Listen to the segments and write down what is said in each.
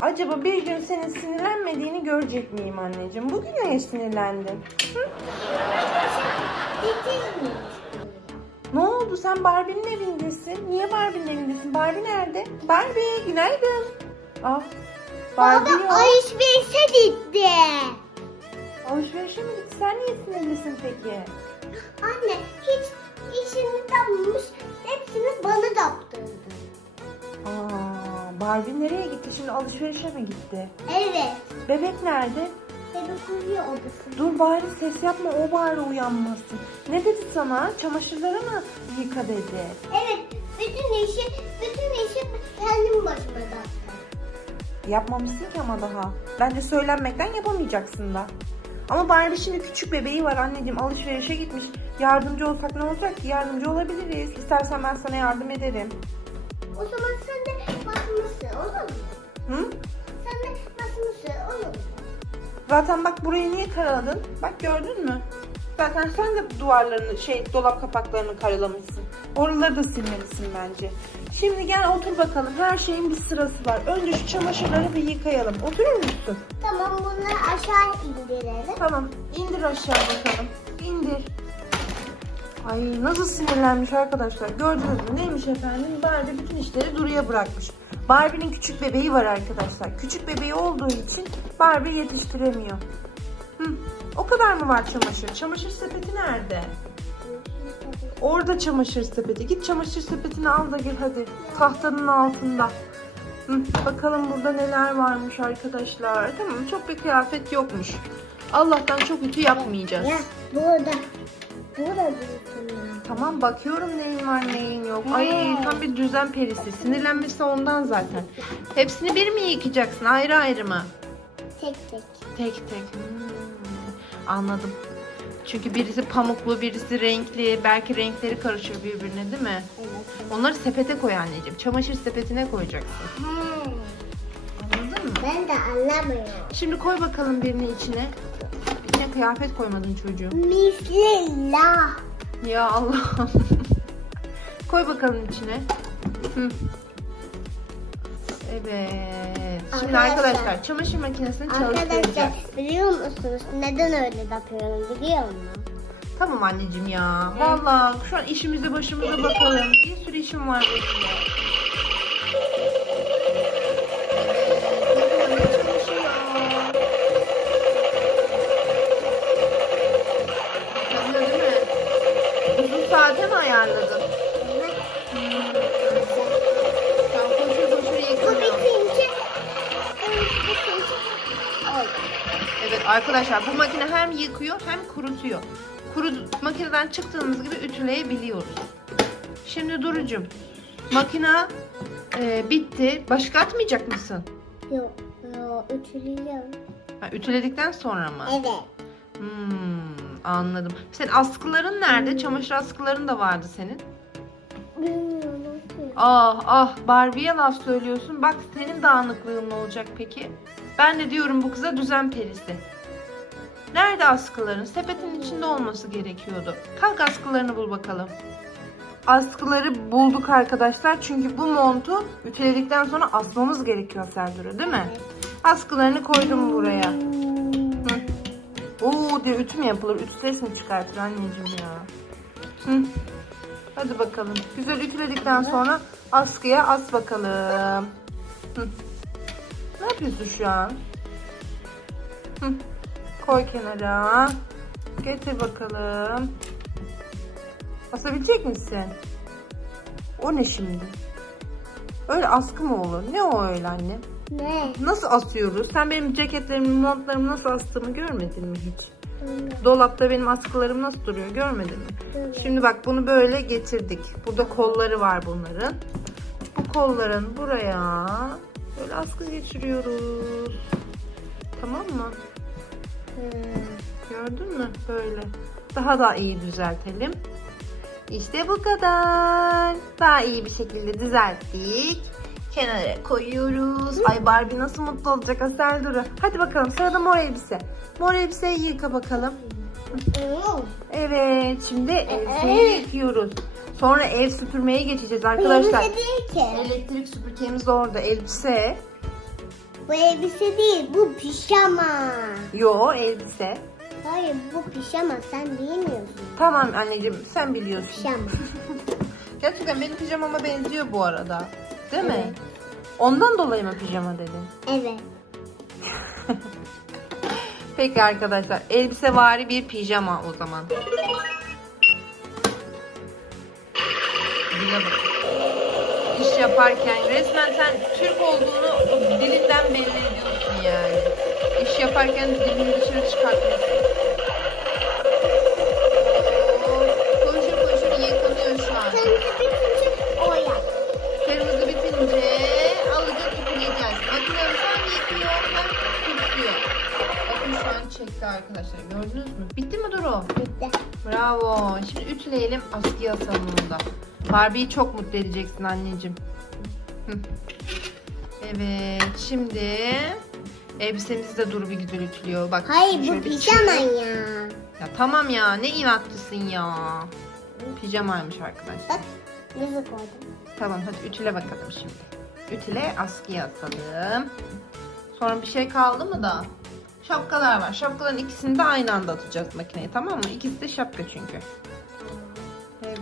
Acaba bir gün senin sinirlenmediğini görecek miyim anneciğim? Bugün neye sinirlendin? Ne oldu? Sen Barbie'nin evindesin. Niye Barbie'nin evindesin? Barbie nerede? Barbie günaydın. Ah Barbie Baba yok. alışverişe gitti. Alışverişe mi gitti? Sen niye sinirlisin peki? Anne hiç işini yapmamış. Hepsini bana yaptırdı. Aa, Barbie nereye gitti? Şimdi alışverişe mi gitti? Evet. Bebek nerede? Bebek uyuyor odasında. Dur bari ses yapma o bari uyanmasın. Ne dedi sana? Çamaşırları mı yıka dedi? Evet. Bütün işi, bütün işi kendim başıma yaptım. Yapmamışsın ki ama daha. Bence söylenmekten yapamayacaksın da. Ama Barbie şimdi küçük bebeği var anneciğim alışverişe gitmiş. Yardımcı olsak ne olacak ki? Yardımcı olabiliriz. İstersen ben sana yardım ederim. O zaman sen de basmışsın olur mu? Hı? Sen de basmışsın olur mu? Zaten bak burayı niye karaladın? Bak gördün mü? Zaten sen de duvarlarını şey dolap kapaklarını karalamışsın. Oraları da silmelisin bence. Şimdi gel otur bakalım. Her şeyin bir sırası var. Önce şu çamaşırları bir yıkayalım. Oturur musun? Tamam bunları aşağı indirelim. Tamam. indir aşağı bakalım. İndir. Ay nasıl sinirlenmiş arkadaşlar. Gördünüz mü? Neymiş efendim? Barbie bütün işleri Duru'ya bırakmış. Barbie'nin küçük bebeği var arkadaşlar. Küçük bebeği olduğu için Barbie yetiştiremiyor. Hı. O kadar mı var çamaşır? Çamaşır sepeti nerede? Orada çamaşır sepeti. Git çamaşır sepetini al da gel hadi. Tahtanın altında. Hı, bakalım burada neler varmış arkadaşlar. Tamam çok bir kıyafet yokmuş. Allah'tan çok ütü yapmayacağız. Ya burada. Burada. Tamam bakıyorum neyin var neyin yok. Ay tam bir düzen perisi. Sinirlenmesi ondan zaten. Hepsini bir mi yıkacaksın ayrı ayrı mı? Tek tek. Tek tek. Hmm, Anladım. Çünkü birisi pamuklu, birisi renkli. Belki renkleri karışır birbirine değil mi? Evet. Onları sepete koy anneciğim. Çamaşır sepetine koyacaksın. He. Anladın mı? Ben de anlamıyorum. Şimdi koy bakalım birini içine. İçine kıyafet koymadın çocuğum. Bismillah. Ya Allah'ım. koy bakalım içine. Hı. Evet. Şimdi Arkadaşlar- arkadaşlar çamaşır makinesini Arkadaşlar çalıştıracağız. biliyor musunuz neden öyle yapıyorum biliyor musun? Tamam anneciğim ya. Vallahi şu an işimize başımıza bakalım. Bir sürü işim var benim de. Saate mi ayarladın? Tamam koşur koşur oldu. Evet arkadaşlar bu makine hem yıkıyor hem kurutuyor. Kuru, makineden çıktığımız gibi ütüleyebiliyoruz. Şimdi Duru'cum makina e, bitti. Başka atmayacak mısın? Yok yok ütülüyorum. Ha, ütüledikten sonra mı? Evet. Hmm, anladım. Senin askıların nerede? Çamaşır askıların da vardı senin. Bilmiyorum. Ah ah Barbie'ye laf söylüyorsun. Bak senin dağınıklığın ne olacak peki? Ben de diyorum bu kıza düzen perisi. Nerede askıların? Sepetin içinde olması gerekiyordu. Kalk askılarını bul bakalım. Askıları bulduk arkadaşlar. Çünkü bu montu ütüledikten sonra asmamız gerekiyor Serdur'a değil mi? Askılarını koydum buraya. Diye ütü mü yapılır? Ütü ses mi çıkartır anneciğim ya? Hı. Hadi bakalım. Güzel ütüledikten sonra askıya as bakalım. Hı. Ne yapıyorsun şu an? Hı. Koy kenara. Getir bakalım. Asabilecek misin? O ne şimdi? Öyle askı mı olur? Ne o öyle anne? Ne? Nasıl asıyoruz? Sen benim ceketlerimi, montlarımı nasıl astığımı görmedin mi hiç? Dolapta benim askılarım nasıl duruyor görmedin mi? Görmedim. Şimdi bak bunu böyle getirdik. Burada kolları var bunların. Bu kolların buraya böyle askı geçiriyoruz. Tamam mı? Hmm. Gördün mü? Böyle. Daha da iyi düzeltelim. İşte bu kadar. Daha iyi bir şekilde düzelttik. Kenara koyuyoruz. Ay Barbie nasıl mutlu olacak Asel Duru. Hadi bakalım sırada mor elbise. Mor elbiseyi yıka bakalım. Evet şimdi elbiseyi yıkıyoruz. Sonra ev süpürmeye geçeceğiz arkadaşlar. Elbise değil ki. Elektrik süpürgemiz orada. Elbise. Bu elbise değil, bu pijama. Yo elbise. Hayır, bu pijama. Sen bilmiyorsun. Tamam anneciğim sen biliyorsun. Pijama. Gerçekten benim pijamama benziyor bu arada. Değil mi? Evet. Ondan dolayı mı pijama dedin? Evet. Peki arkadaşlar elbise vari bir pijama o zaman. Dile bak. İş yaparken resmen sen Türk olduğunu o dilinden belli ediyorsun yani. İş yaparken dilini dışarı çıkartıyorsun. Çekti arkadaşlar. Gördünüz mü? Bitti mi Duru? Bitti. Bravo. Şimdi ütüleyelim askıya asalım bunu da. Barbie'yi çok mutlu edeceksin anneciğim. Evet. Şimdi elbisemizi de Duru bir güzel ütülüyor. Bak. Hayır, bu pijama ya. Ya tamam ya. Ne inatlısın ya. Pijamaymış arkadaşlar. Bak, müzik koydum. Tamam hadi ütüle bakalım şimdi. Ütüle askıya asalım. Sonra bir şey kaldı mı da? Şapkalar var. Şapkaların ikisini de aynı anda atacağız makineye tamam mı? İkisi de şapka çünkü. Evet.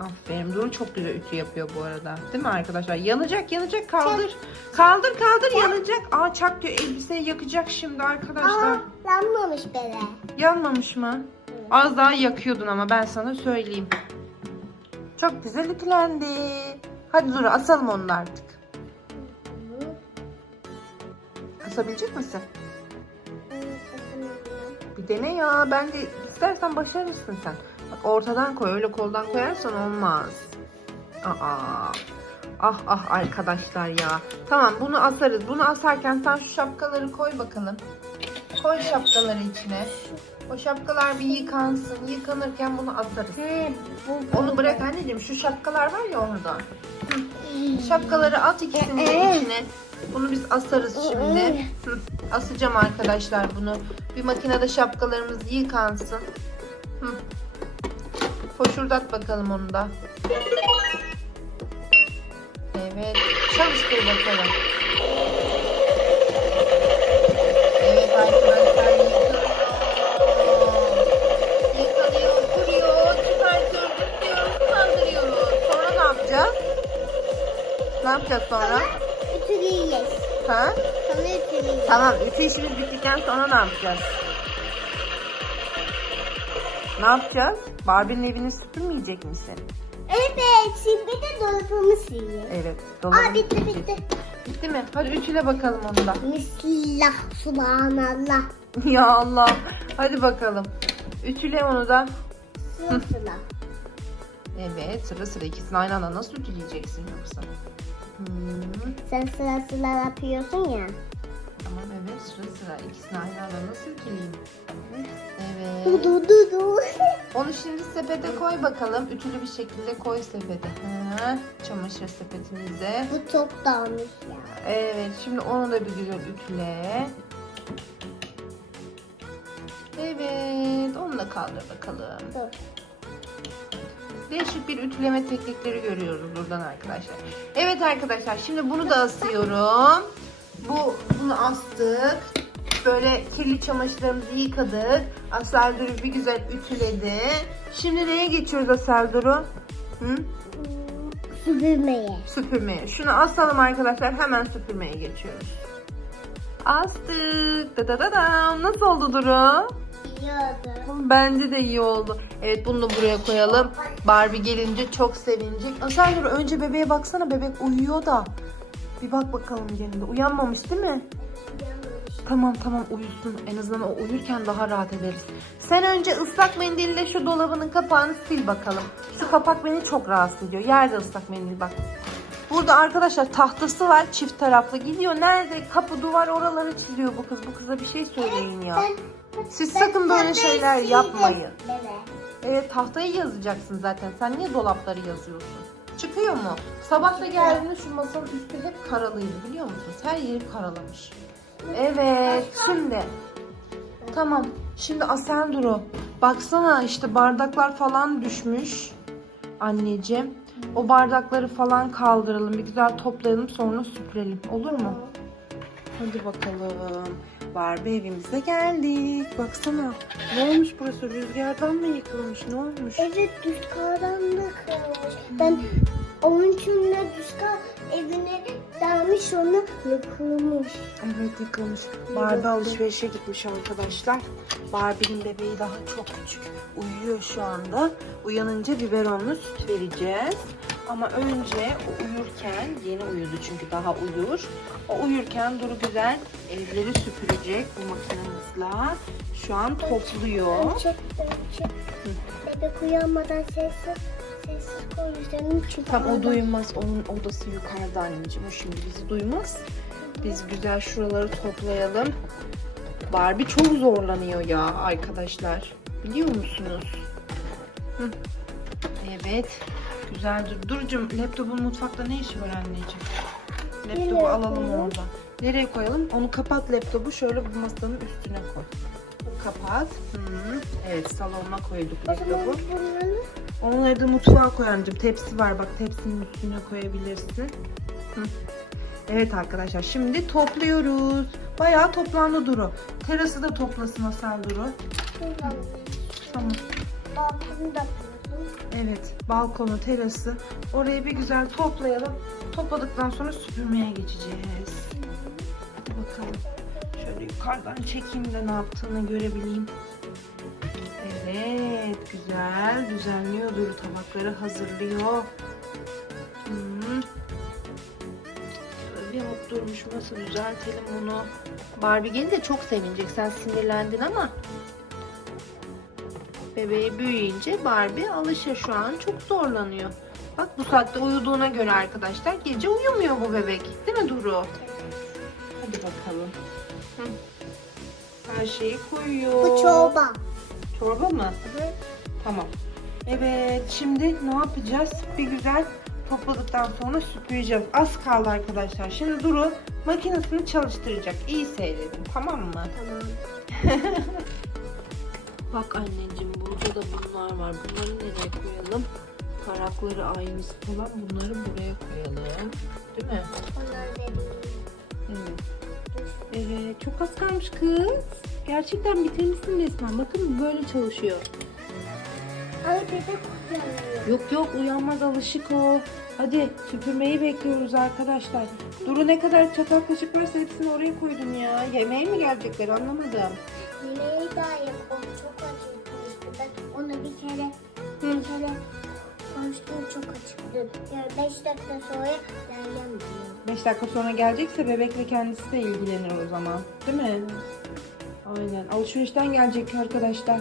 Aferin. Duru çok güzel ütü yapıyor bu arada. Değil mi arkadaşlar? Yanacak yanacak kaldır. Kaldır kaldır yanacak. Aa çak diyor elbiseyi yakacak şimdi arkadaşlar. Aa, yanmamış bere. Yanmamış mı? Az daha yakıyordun ama ben sana söyleyeyim. Çok güzel ütülendi. Hadi dur asalım onu artık. Asabilecek misin? Bir dene ya. Bence istersen başarırsın sen. Bak ortadan koy. Öyle koldan koyarsan olmaz. Aa. Ah ah arkadaşlar ya. Tamam bunu asarız. Bunu asarken sen şu şapkaları koy bakalım. Koy şapkaları içine. O şapkalar bir yıkansın. Yıkanırken bunu asarız. He, bu. Onu bırak anneciğim. Şu şapkalar var ya orada. Şapkaları at ikisinin de Ee. içine. Bunu biz asarız şimdi. Hı, Asacağım arkadaşlar bunu. Bir makinede şapkalarımız yıkansın. Foşurdat bakalım onu da. Evet. Çalıştır bakalım. Yapacağız sonra? Ütüleyeceğiz. Ha? Sana ütüleyeceğiz. Tamam, ütü işimiz bittikten sonra ne yapacağız? Ne yapacağız? Barbie'nin evini süpürmeyecek misin? Evet, şimdi de dolabımı sileyim. Evet. Aa dolabın- bitti bitti. Bitti mi? Hadi ütüle bakalım onu da. Bismillah, subhanallah. ya Allah. Hadi bakalım. Ütüle onu da. Sıra. Evet sıra sıra ikisini aynı anda nasıl ütüleyeceksin yoksa? Hmm. Sen sıra sıra yapıyorsun ya. Tamam evet sıra sıra ikisini aynı anda nasıl ütüleyeyim? Du Evet. du du du. Onu şimdi sepete koy bakalım. Ütülü bir şekilde koy sepete. Ha, çamaşır sepetimize. Bu çok dağılmış ya. Evet şimdi onu da bir güzel ütüle. Evet onu da kaldır bakalım. Dur. Değişik bir ütüleme teknikleri görüyoruz buradan arkadaşlar. Evet arkadaşlar şimdi bunu da asıyorum. Bu bunu astık. Böyle kirli çamaşırlarımızı yıkadık. Aseldur'u bir güzel ütüledi. Şimdi neye geçiyoruz Aseldur'u? Hı? Hmm, Süpürmeye. Süpürmeye. Şunu asalım arkadaşlar. Hemen süpürmeye geçiyoruz. Astık. Da da da da. Nasıl oldu Duru? Yiyordu. Bence de iyi oldu. Evet bunu da buraya koyalım. Barbie gelince çok sevinecek. Asel dur önce bebeğe baksana. Bebek uyuyor da. Bir bak bakalım yerinde. Uyanmamış değil mi? Tamam tamam uyusun. En azından o uyurken daha rahat ederiz. Sen önce ıslak mendille şu dolabının kapağını sil bakalım. Şu kapak beni çok rahatsız ediyor. Yerde ıslak mendil bak. Burada arkadaşlar tahtası var çift taraflı. Gidiyor nerede kapı duvar oraları çiziyor bu kız. Bu kıza bir şey söyleyin ya. Siz sakın böyle şeyler yapmayın. Evet tahtayı yazacaksın zaten. Sen niye dolapları yazıyorsun? Çıkıyor mu? Sabah da geldiğinde şu masanın üstü hep karalıydı biliyor musunuz? Her yeri karalamış. Evet şimdi. Tamam. Şimdi Asenduro. Baksana işte bardaklar falan düşmüş. Anneciğim. O bardakları falan kaldıralım. Bir güzel toplayalım sonra süpürelim. Olur mu? Hadi bakalım. Barbie evimize geldik. Baksana. Ne olmuş burası? Rüzgardan mı yıkılmış? Ne olmuş? Evet düzkaranlık kırmış. Ben onun için düzka evine dalmış sonra yıkılmış. Evet yıkılmış. Barbie alışverişe gitmiş arkadaşlar. Barbie'nin bebeği daha çok küçük. Uyuyor şu anda. Uyanınca biberonlu süt vereceğiz. Ama önce o uyurken, yeni uyudu çünkü daha uyur. O uyurken Duru güzel evleri süpürecek bu makinemizle. Şu an topluyor. Ölçek, ölçek. Bebek uyanmadan sessiz, sessiz konuşalım. Tam o duymaz. Onun odası yukarıda anneciğim. O şimdi bizi duymaz. Biz güzel şuraları toplayalım. Barbie çok zorlanıyor ya arkadaşlar. Biliyor musunuz? Hı. Evet. Güzel dur. Durcum laptopun mutfakta ne işi var anneciğim? Laptopu Nereye alalım koyalım? oradan. Nereye koyalım? Onu kapat laptopu şöyle bu masanın üstüne koy. Kapat. Hı. Evet salonuna koyduk O zaman laptopu. bunları Onları da mutfağa koy anneciğim. Tepsi var bak tepsinin üstüne koyabilirsin. Hı. Evet arkadaşlar şimdi topluyoruz. Bayağı toplandı Duru. Terası da toplasın Asel Duru. kullanırız. Tamam. Balkonu da. Evet balkonu terası. Orayı bir güzel toplayalım. Topladıktan sonra süpürmeye geçeceğiz. Bakalım. Şöyle yukarıdan çekeyim de ne yaptığını görebileyim. Evet güzel düzenliyor Duru tabakları hazırlıyor. Hmm. Bir hop durmuş nasıl düzeltelim bunu. Barbie gelince çok sevinecek. Sen sinirlendin ama bebeği büyüyünce Barbie alışır şu an çok zorlanıyor. Bak bu saatte uyuduğuna göre arkadaşlar gece uyumuyor bu bebek. Değil mi Duru? Hadi bakalım. Hı. Her şeyi koyuyor. Bu çorba. Çorba mı? Tamam. Evet şimdi ne yapacağız? Bir güzel topladıktan sonra süpüreceğiz. Az kaldı arkadaşlar. Şimdi Duru makinesini çalıştıracak. İyi seyredin tamam mı? Tamam. Bak anneciğim burada da bunlar var. Bunları nereye koyalım? Tarakları aynısı falan bunları buraya koyalım. Değil mi? Onları vereyim. Evet. Evet çok az kalmış kız. Gerçekten bitirmişsin resmen. Bakın böyle çalışıyor. Ay bebek uyanıyor. Yok yok uyanmaz alışık o. Hadi süpürmeyi bekliyoruz arkadaşlar. Duru ne kadar çatal kaşık varsa hepsini oraya koydum ya. Yemeğe mi gelecekler anlamadım. Yemeği daim o çok acıkmıştı. Ben onu bir kere bir kere konuştum çok acıktı. Yani beş dakika sonra diyor. 5 dakika sonra gelecekse bebekle kendisi de ilgilenir o zaman. Değil mi? Aynen. Alışverişten gelecek arkadaşlar.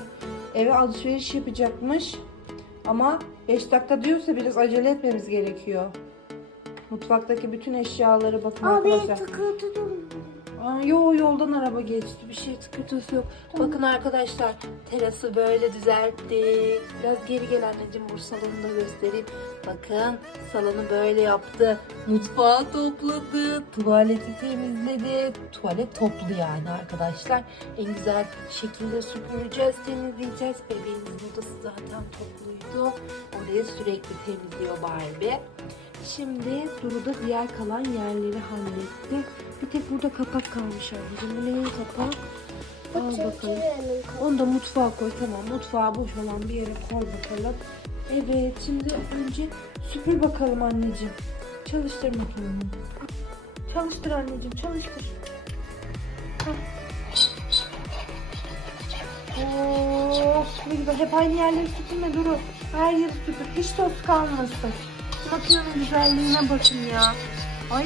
Eve alışveriş yapacakmış. Ama 5 dakika diyorsa biraz acele etmemiz gerekiyor. Mutfaktaki bütün eşyaları bakın Abi arkadaşlar. tıkırtıdım. Aa, yo yoldan araba geçti. Bir şey tıkırtısı yok. Bakın arkadaşlar terası böyle düzelttik. Biraz geri gel anneciğim bu salonu da göstereyim. Bakın salonu böyle yaptı. Mutfağı topladı. Tuvaleti temizledi. Tuvalet toplu yani arkadaşlar. En güzel şekilde süpüreceğiz, temizleyeceğiz. Bebeğimizin odası zaten topluydu. Orayı sürekli temizliyor Barbie. Şimdi Duru da diğer kalan yerleri halletti. Bir tek burada kapak kalmış anneciğim. Bu neyin kapak? Al bakalım. Onu da mutfağa koy tamam. Mutfağa boş olan bir yere koy bakalım. Evet şimdi önce süpür bakalım anneciğim. Çalıştır makineni. Çalıştır anneciğim çalıştır. Hah. Of ne güzel. Hep aynı yerleri süpürme Duru. Her yeri süpür. Hiç toz kalmasın. Makinenin güzelliğine bakın ya. Ay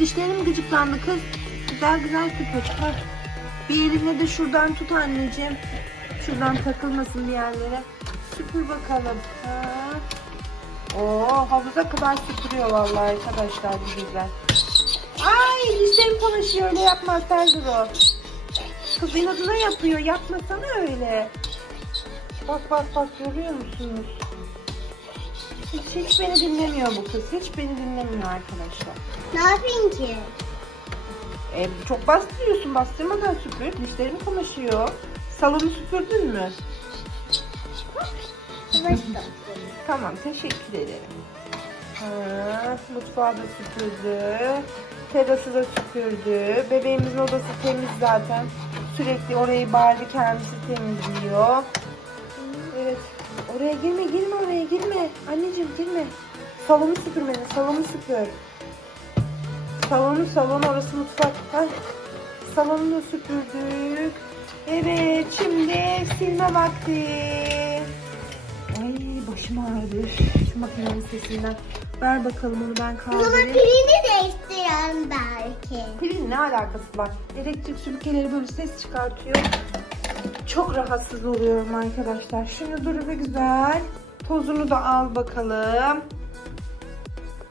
dişlerim gıcıklandı kız. Güzel güzel süpür. Hah. Bir elinle de şuradan tut anneciğim. Şuradan takılmasın bir yerlere. Süpür bakalım. Ha. Oo havuza kadar süpürüyor vallahi arkadaşlar bu güzel. Ay dişlerim konuşuyor öyle yapma Serdar Kız inadına yapıyor yapmasana öyle. Bak bak bak görüyor musunuz? Hiç, hiç beni dinlemiyor bu kız. Hiç beni dinlemiyor arkadaşlar. Ne yapayım ki? E, çok bastırıyorsun. Bastırmadan süpür. Dişlerim konuşuyor. Salonu süpürdün mü? Tamam teşekkür ederim. Ha, mutfağı da süpürdü. terası da süpürdü. Bebeğimizin odası temiz zaten. Sürekli orayı Barbie kendisi temizliyor. Evet. Oraya girme, girme oraya girme. Anneciğim girme. Salonu süpürmeni, salonu süpür. Salonu, salon orası mutfak. Heh. Salonu da süpürdük. Evet, şimdi silme vakti. Ay başım ağrıdı şu makinenin sesinden. Ver bakalım onu ben kaldırayım. pilini değiştirelim belki. Pilin ne alakası var? Elektrik süpürgeleri böyle ses çıkartıyor. Çok rahatsız oluyorum arkadaşlar. Şimdi dur bir güzel. Tozunu da al bakalım.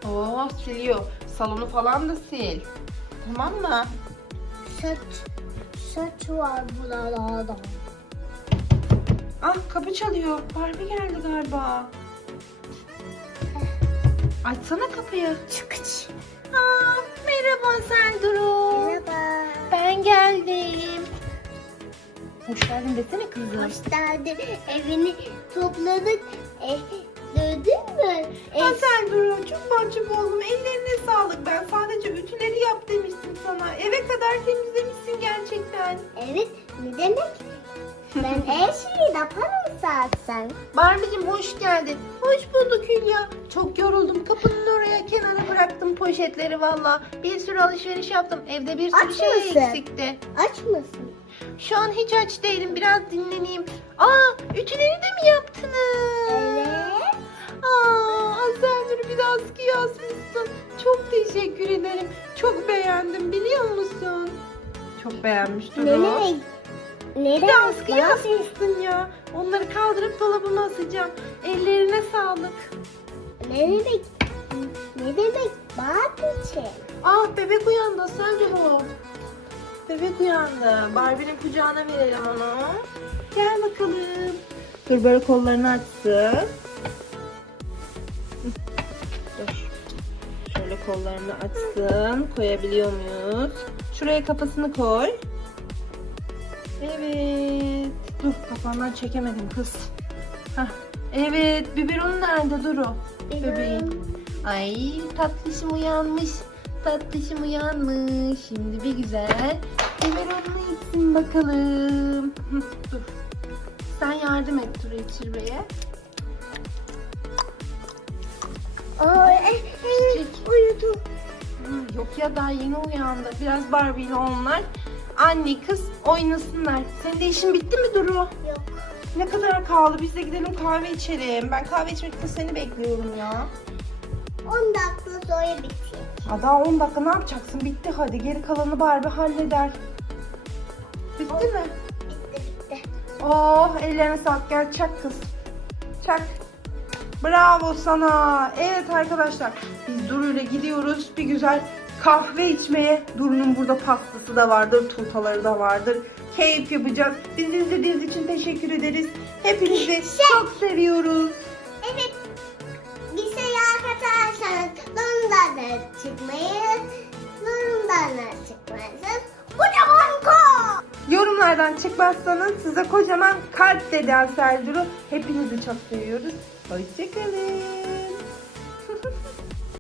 Oo siliyor. Salonu falan da sil. Tamam mı? Saç, saç var buralarda. Ah kapı çalıyor. Barbie geldi galiba. Açsana kapıyı. Çıkış. Aa, merhaba Senduru. Merhaba. Ben geldim. Hoş geldin desene kızım. Hoş geldin. Evini topladık. E, döndün mü? E, Ha sen Duru çok mahcup oldum. Ellerine sağlık. Ben sadece ütüleri yap demiştim sana. Eve kadar temizlemişsin gerçekten. evet. Ne demek? Ben her şeyi yaparım zaten. Barbie'cim hoş geldin. Hoş bulduk Hülya. Çok yoruldum. Kapının oraya kenara bıraktım poşetleri valla. Bir sürü alışveriş yaptım. Evde bir sürü Aç şey mısın? eksikti. Aç mısın? Şu an hiç aç değilim. Biraz dinleneyim. Aa ütüleri de mi yaptınız? Evet. Aa, Aselnur bir de askı yazmışsın. Çok teşekkür ederim. Çok beğendim biliyor musun? Çok beğenmiş Duru. Nereye? Bir Nereye? de askı yazmışsın ya. Onları kaldırıp dolabıma asacağım. Ellerine sağlık. Ne demek? Ne demek? Bak için. Ah bebek uyandı Aselnur. Bebek uyandı. Barbie'nin kucağına verelim onu. Gel bakalım. Dur böyle kollarını açsın. Dur. Şöyle kollarını açsın. Koyabiliyor muyuz? Şuraya kafasını koy. Evet. Dur kafandan çekemedim kız. Hah. Evet. Biberon nerede Duru? Bebeğim. Ay tatlışım uyanmış. Tatlışım uyanmış. Şimdi bir güzel biberonunu içsin bakalım. Dur. Sen yardım et Duru içirmeye. Ay, e, e, Çiçek. uyudu. Hı, Yok ya daha yeni uyandı. Biraz Barbie ile onlar. Anne kız oynasınlar. Senin de işin bitti mi Duru? Yok. Ne kadar kaldı? Biz de gidelim kahve içelim. Ben kahve içmek için seni bekliyorum ya. 10 dakika sonra bitiyor. Ha daha 10 dakika ne yapacaksın? Bitti hadi. Geri kalanı Barbie halleder. Bitti mi? Bitti bitti. Oh ellerine sağlık. Gel çak kız. Çak. Bravo sana. Evet arkadaşlar biz Duru ile gidiyoruz. Bir güzel kahve içmeye. Duru'nun burada pastası da vardır. Turtaları da vardır. Keyif yapacağız. Bizi izlediğiniz için teşekkür ederiz. Hepinizi çok seviyoruz. Evet. Bir şey arkadaşlarsanız London'a çıkmayı, London'a çıkmayısınız. Kocaman ko! Yorumlardan çıkmazsanız size kocaman kalp dedi Asel Duru. Hepinizi çok seviyoruz. Hoşçakalın.